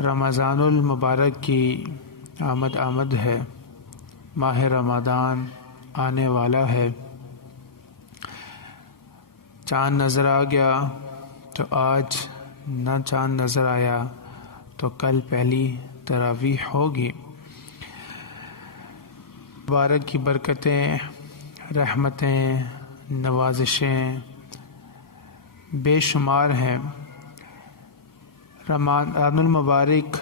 رمضان المبارک کی آمد ہے، ماہ رمضان آنے والا ہے۔ چاند نظر آ گیا تو آج، نہ چاند نظر آیا تو کل پہلی تراویح ہوگی۔ مبارک کی برکتیں، رحمتیں، نوازشیں بے شمار ہیں۔ رمضان المبارک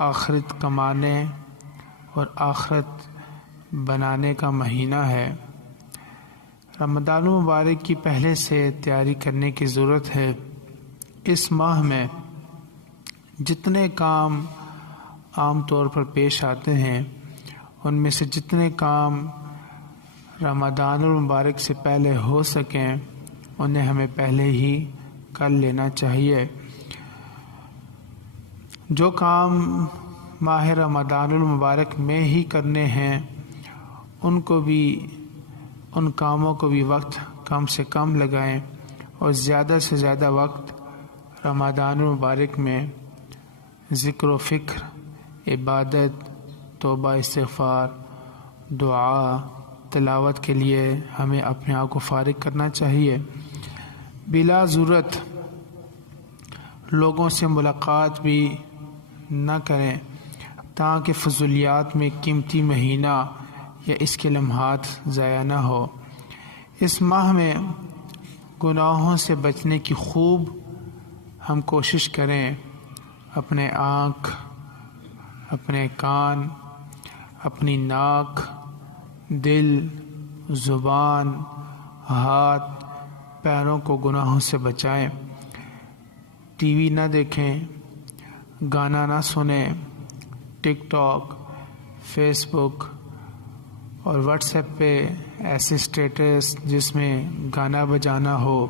آخرت کمانے اور آخرت بنانے کا مہینہ ہے۔ رمضان المبارک کی پہلے سے تیاری کرنے کی ضرورت ہے۔ اس ماہ میں جتنے کام عام طور پر پیش آتے ہیں، ان میں سے جتنے کام رمضان المبارک سے پہلے ہو سکیں انہیں ہمیں پہلے ہی کر لینا چاہیے۔ جو کام ماہ رمضان المبارک میں ہی کرنے ہیں ان کاموں کو بھی وقت کم سے کم لگائیں، اور زیادہ سے زیادہ وقت رمضان المبارک میں ذکر و فکر، عبادت، توبہ استغفار، دعا، تلاوت کے لیے ہمیں اپنے آپ کو فارغ کرنا چاہیے۔ بلا ضرورت لوگوں سے ملاقات بھی نہ کریں تاکہ فضولیات میں قیمتی مہینہ یا اس کے لمحات ضائع نہ ہو۔ اس ماہ میں گناہوں سے بچنے کی خوب ہم کوشش کریں۔ اپنے آنکھ، اپنے کان، اپنی ناک، دل، زبان، ہاتھ، پیروں کو گناہوں سے بچائیں۔ ٹی وی نہ دیکھیں، گانا نہ سنیں، ٹک ٹاک، فیس بک اور واٹس ایپ پہ ایسے اسٹیٹس جس میں گانا بجانا ہو،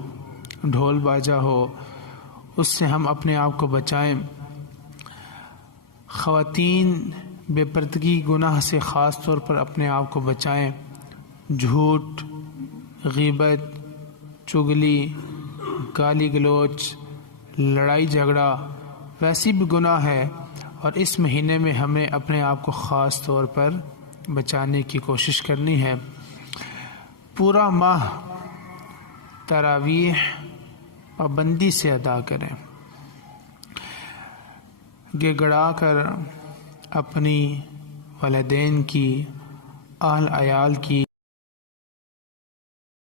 ڈھول باجا ہو، اس سے ہم اپنے آپ کو بچائیں۔ خواتین بے پردگی گناہ سے خاص طور پر اپنے آپ کو بچائیں۔ جھوٹ، غیبت، چغلی، گالی گلوچ، لڑائی جھگڑا ویسی بھی گناہ ہے، اور اس مہینے میں ہمیں اپنے آپ کو خاص طور پر بچانے کی کوشش کرنی ہے۔ پورا ماہ تراویح پابندی سے ادا کریں، گڑگڑا کر اپنی والدین کی، اہل عیال کی